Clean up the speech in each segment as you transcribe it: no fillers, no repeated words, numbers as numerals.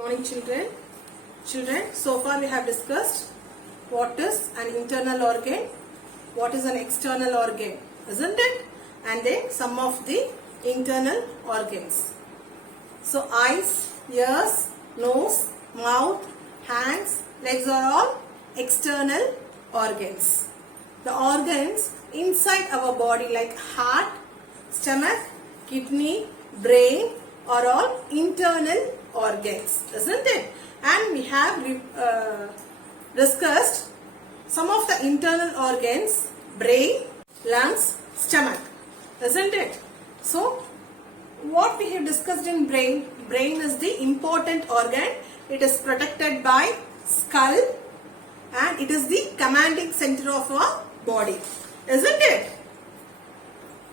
Morning children. Children, so far we have discussed what is an internal organ, what is an external organ, isn't it? And then some of the internal organs. So eyes, ears, nose, mouth, hands, legs are all external organs. The organs inside our body like heart, stomach, kidney, brain are all internal organs, isn't it? And we have discussed some of the internal organs, brain, lungs, stomach, isn't it? So what we have discussed in brain is the important organ. It is protected by skull and it is the commanding center of our body, isn't it?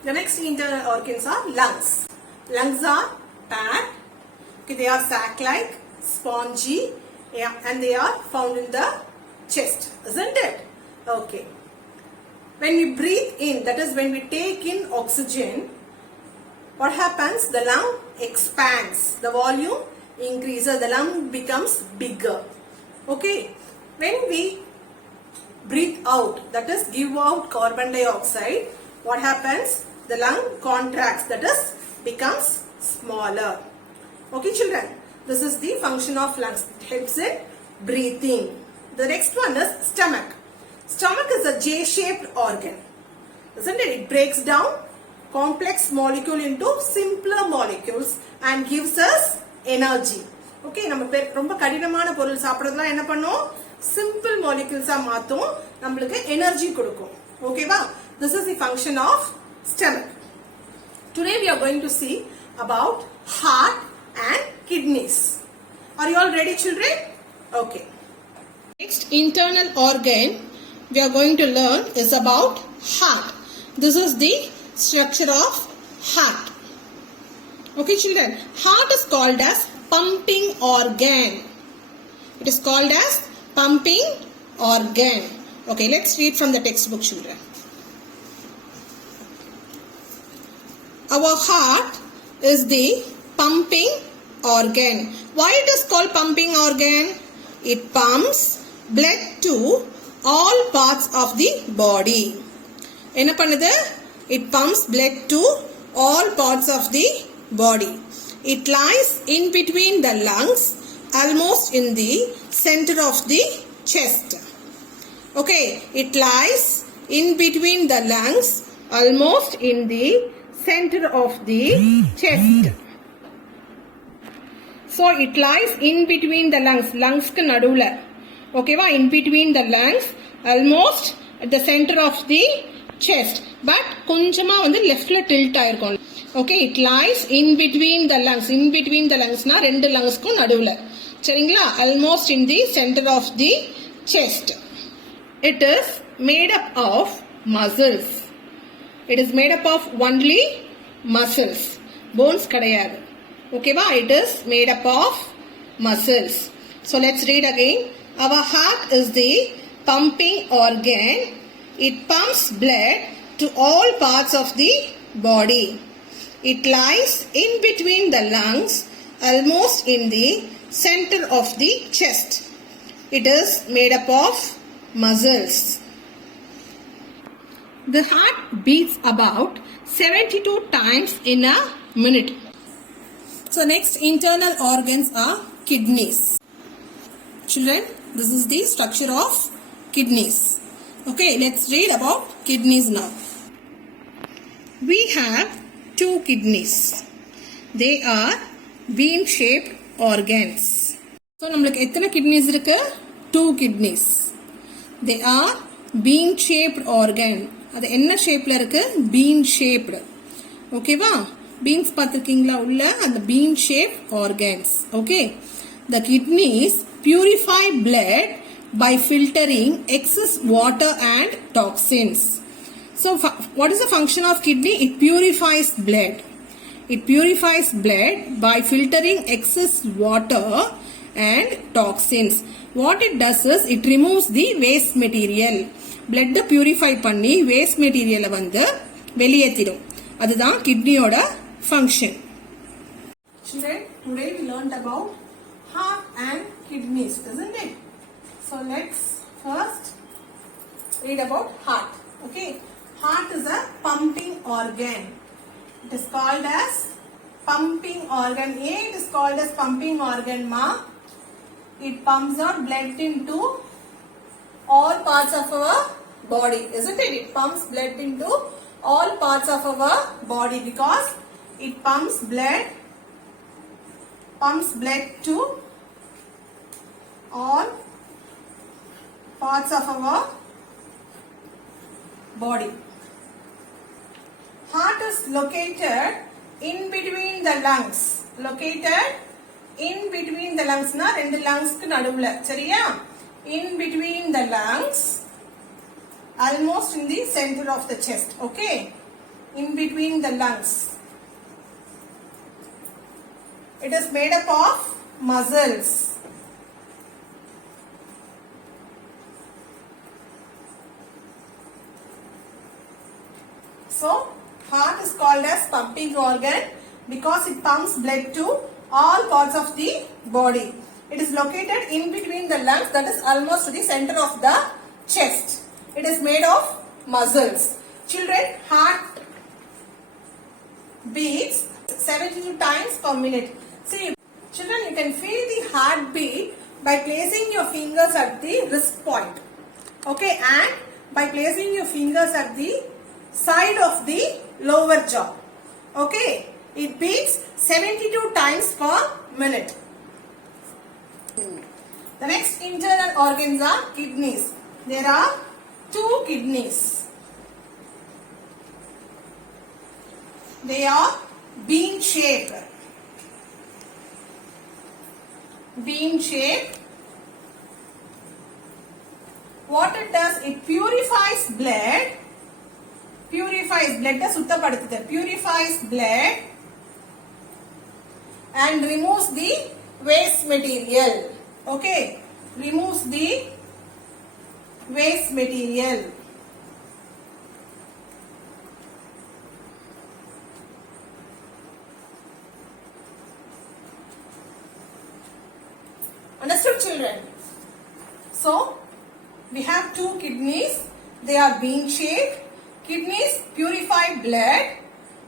The next internal organs are lungs. Lungs are packed. Okay, they are sac-like, spongy, and they are found in the chest, isn't it? Okay. When we breathe in, that is when we take in oxygen, what happens? The lung expands, the volume increases, the lung becomes bigger. Okay. When we breathe out, that is give out carbon dioxide, what happens? The lung contracts, that is becomes smaller. Okay children, this is the function of lungs. It helps in breathing. The next one is stomach. Stomach is a J-shaped organ, isn't it? It breaks down complex molecule into simpler molecules and gives us energy. Okay, நம்ம ரொம்ப கடினமான பொருள் சாப்பிடுறதுலாம் என்ன பண்ணும்? Simple molecules ஆ மாத்தும், நமக்கு energy கொடுக்கும். ஓகேவா? This is the function of stomach. Today we are going to see about heart and kidneys. Are you all ready children? Okay. Next internal organ we are going to learn is about heart. This is the structure of heart. Okay children, heart is called as pumping organ. It is called as pumping organ. Okay, let's read from the textbook children. Our heart is the pumping organ. Why it is called pumping organ? It pumps blood to all parts of the body. என்ன பண்ணுது? It pumps blood to all parts of the body. It lies in between the lungs, almost in the center of the chest. Okay, it lies in between the lungs, almost in the center of the chest. So it lies in between the lungs. Lungs ku naduvula. Okay va? In between the lungs, almost at the center of the chest. But konjama vandu left la tilt aayirkom. Okay, it lies in between the lungs. In between the lungs na rendu lungs ku naduvula. Seringla? Almost in the center of the chest. It is made up of muscles. It is made up of only muscles. Bones kadayadu. Okay va? It is made up of muscles. So let's read again. Our heart is the pumping organ. It pumps blood to all parts of the body. It lies in between the lungs, almost in the center of the chest. It is made up of muscles. The heart beats about 72 times in a minute. So next internal organs are kidneys. Children, this is the structure of kidneys. Okay, let's read about kidneys now. We have two kidneys. They are bean-shaped organs. So நம்மளுக்கு எத்தனை kidneys இருக்கு? Two kidneys. They are bean-shaped organ. அது என்ன ஷேப்ல இருக்கு? Bean shaped. ஓகேவா? Beans பார்த்திருக்கீங்களா உள்ள? அந்த bean shaped organs. Okay. The kidneys purify blood by filtering excess water and toxins. So what is the function of kidney? It purifies blood. It purifies blood by filtering excess water and toxins. What it does is it removes the waste material. Blood purify பண்ணி waste material வந்து வெளியேத்திடும். அதுதான் kidney ஓட function. Children, today we learned about heart and kidneys, isn't it? So let's first read about heart. Okay, heart is a pumping organ. It is called as pumping organ. It is called as pumping organ, ma. It pumps out blood into all parts of our body, isn't it? It pumps blood into all parts of our body because it pumps blood to all parts of our body. Heart is located in between the lungs. Located in between the lungs na rendu lungs ku naduvula, சரியா? In between the lungs, almost in the center of the chest. Okay, in between the lungs. It is made up of muscles. So heart is called as pumping organ because it pumps blood to all parts of the body. It is located in between the lungs, that is almost to the center of the chest. It is made of muscles. Children, heart beats 72 times per minute. See, children, you can feel the heartbeat by placing your fingers at the wrist point. Okay, and by placing your fingers at the side of the lower jaw. Okay, it beats 72 times per minute. The next internal organs are kidneys. There are 2 kidneys. They are bean shaped. Bean shaped. What it does, it purifies blood. Purifies blood, purifies blood and removes the waste material. Okay, removes the waste material. Understood, children? So we have 2 kidneys. They are bean shaped. Kidneys purify blood.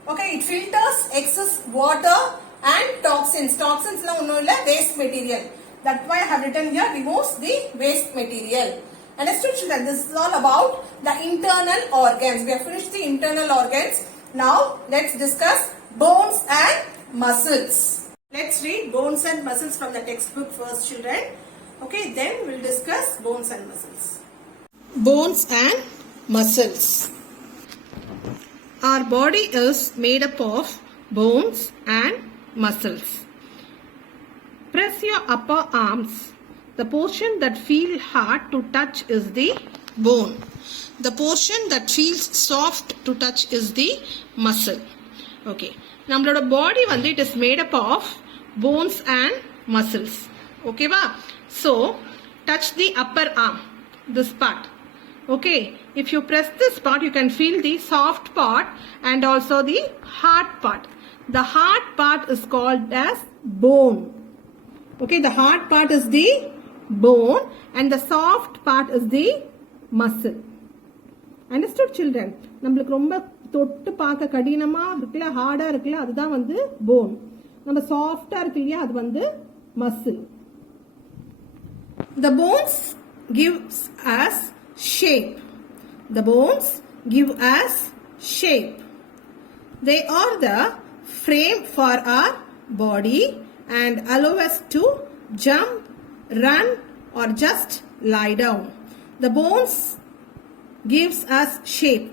Okay, it filters excess water and toxins. Toxins la onnu illa, waste material. That's why I have written here, removes the waste material. Understood, children? This is all about the internal organs. We have finished the internal organs. Now let's discuss bones and muscles. Let's read bones and muscles from the textbook first, children. Okay, then we'll discuss bones and muscles. Bones and muscles. Our body is made up of bones and muscles. Press your upper arms. The portion that feels hard to touch is the bone. The portion that feels soft to touch is the muscle. Okay. நம்மளோட body வந்து it is made up of bones and muscles. Okay va? So touch the upper arm, this part. Okay, if you press this part, you can feel the soft part and also the hard part. The hard part is called as bone. Okay, the hard part is the bone and the soft part is the muscle. Understood, children? நம்மளுக்கு ரொம்ப தொட்டு பார்க்க கடினமா இருக்குல்ல, ஹார்டா இருக்குல்ல, அதுதான் வந்து bone. நம்ம சாஃப்டா இருக்கு இல்லையா, அது வந்து muscle. The bones gives us shape. The bones give us shape. They are the frame for our body and allow us to jump, run or just lie down. The bones gives us shape.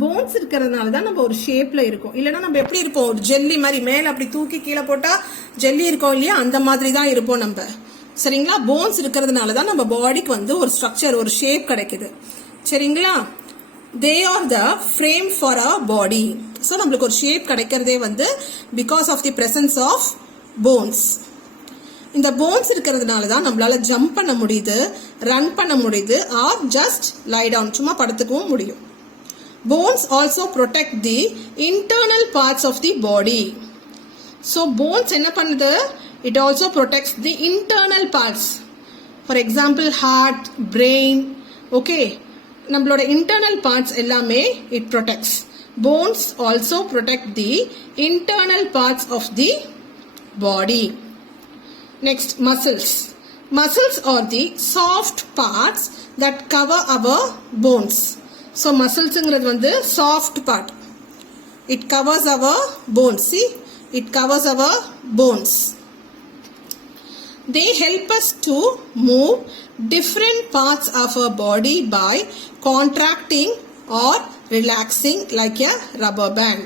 Bones இருக்கிறதுனால தான் நம்ம ஒரு ஷேப்ல இருக்கோம். இல்லைன்னா நம்ம எப்படி இருப்போம், ஒரு ஜெல்லி மாதிரி மேல அப்படி தூக்கி கீழே போட்டா ஜெல்லி இருக்கோம் இல்லையா, அந்த மாதிரி தான் இருப்போம் நம்ம. சரிங்களா? போன்ஸ் இருக்கிறதுனால தான் நம்ம பாடிக்கு வந்து ஒரு ஸ்ட்ரக்சர், ஒரு ஷேப் கிடைக்குது. சரிங்களா? They are the frame for our body. So நம்மளுக்கு ஒரு ஷேப் கிடைக்கிறதே வந்து because of the presence of bones. இந்த போன்ஸ் இருக்கிறதுனால தான் நம்மளால ஜம்ப் பண்ண முடியுது, ரன் பண்ண முடியுது, ஆர் ஜஸ்ட் லை டவுன், சும்மா படுத்துக்கவும் முடியும். Bones also protect the internal parts of the body. So bones என்ன பண்ணுது, It also protects the internal parts. For example, heart, brain. Okay, நம்மளோட internal parts எல்லாமே it protects. Bones also protect the internal parts of the body. Next, muscles. Muscles are the soft parts that cover our bones. So muscles ங்கிறது வந்து soft part. It covers our bones. See, it covers our bones. They help us to move different parts of our body by contracting or relaxing like a rubber band.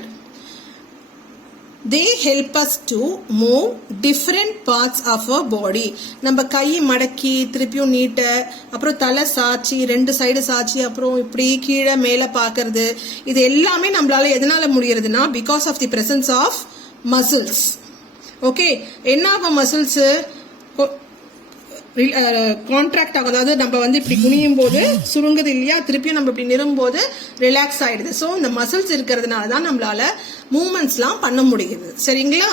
They help us to move different parts of our body. நம்ம கை மடக்கி திருப்பியும் நீட்ட, அப்புறம் தலை சாச்சி, ரெண்டு side சாச்சி, அப்புறம் இப்படி கீழே மேலே பார்க்கறது, இது எல்லாமே நம்மளால எதனால முடியறதுன்னா because of the presence of muscles. Okay, என்ன ஆகும் மசில்ஸ் கான்ட்ராக்ட் ஆகும். அதாவது நம்ம வந்து இப்படி குனியும் போது சுருங்குது இல்லையா, திருப்பியும் நம்ம இப்படி நிறும் போது ரிலாக்ஸ் ஆயிடுது. ஸோ இந்த மசில்ஸ் இருக்கிறதுனால தான் நம்மளால மூமெண்ட்ஸ்லாம் பண்ண முடியுது. சரிங்களா?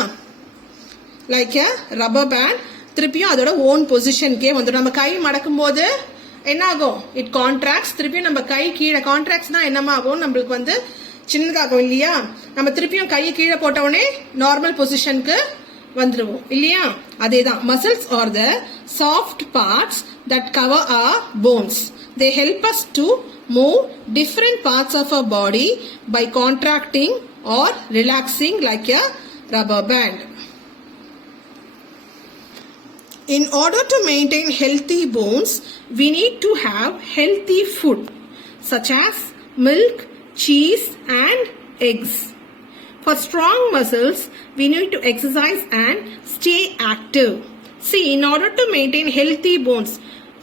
லைக் எ ரப்பர் பேண்ட் திருப்பியும் அதோட ஓன் பொசிஷனுக்கே வந்துடும். நம்ம கை மடக்கும் போது என்ன ஆகும்? It contracts. திருப்பியும் நம்ம கை கீழே கான்ட்ராக்ட்ஸ்னா என்னமாகும்? நம்மளுக்கு வந்து சின்னதாகும் இல்லையா? நம்ம திருப்பியும் கையை கீழே போட்டவுடனே நார்மல் பொசிஷனுக்கு வந்துருவோம் இல்லையா? அதேதான். Muscles R the soft parts that cover our bones. They help us to move different parts of our body by contracting or relaxing like a rubber band. In order to maintain healthy bones, we need to have healthy food such as milk, cheese and eggs. For strong muscles, we need to exercise and stay active. See, in order to maintain healthy bones,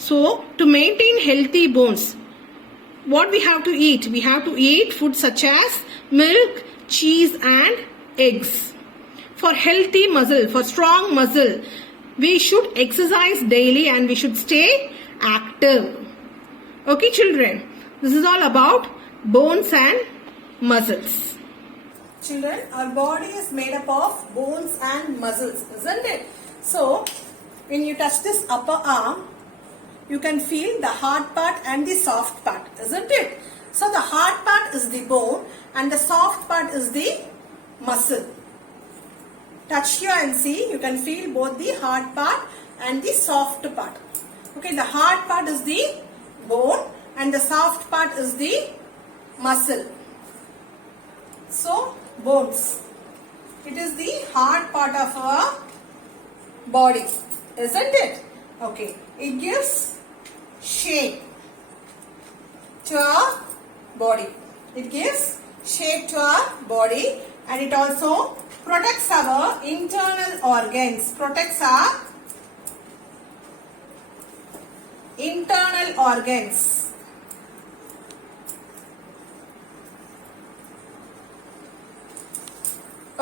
so to maintain healthy bones, what we have to eat? We have to eat food such as milk, cheese and eggs. For healthy muscle, for strong muscle, we should exercise daily and we should stay active. Okay children, this is all about bones and muscles. Children, our body is made up of bones and muscles, isn't it? So, when you touch this upper arm, you can feel the hard part and the soft part, isn't it? So, the hard part is the bone and the soft part is the muscle. Touch here and see, you can feel both the hard part and the soft part. Okay, the hard part is the bone and the soft part is the muscle. So, bones. It is the hard part of our body, isn't it? Okay. It gives shape to our body. It gives shape to our body and it also protects our internal organs. Protects our internal organs.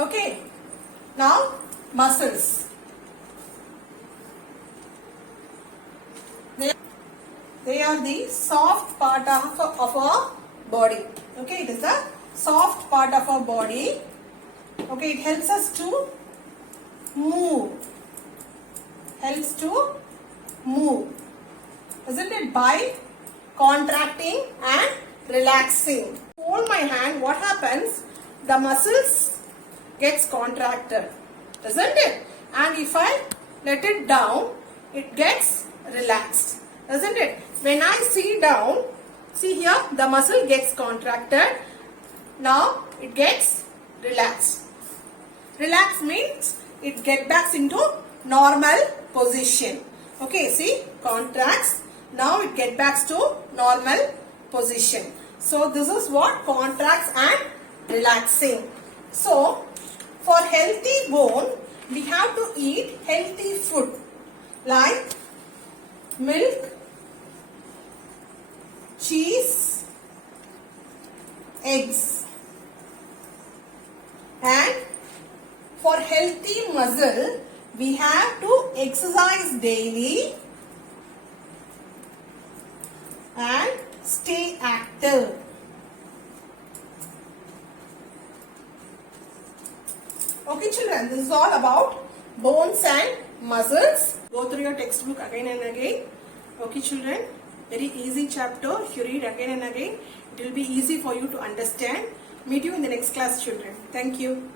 Okay, now muscles. They are the soft part of our body. Okay, it is the soft part of our body. Okay, it helps us to move. Helps to move. Isn't it? By contracting and relaxing. Hold my hand, what happens? The muscles gets contracted, isn't it? And if I let it down, it gets relaxed, isn't it? When I see down, see here, the muscle gets contracted. Now it gets relaxed. Relax means it gets back into normal position. Okay, see, contracts. Now it gets back to normal position. So this is what contracts and relaxing. So for healthy bone, we have to eat healthy food like milk, cheese, eggs. And for healthy muscle, we have to exercise daily and stay active. Okay children, this is all about bones and muscles. Go through your textbook again and again. Okay, children. Very easy chapter. If you read again and again, it will be easy for you to understand. Meet you in the next class, children. Thank you.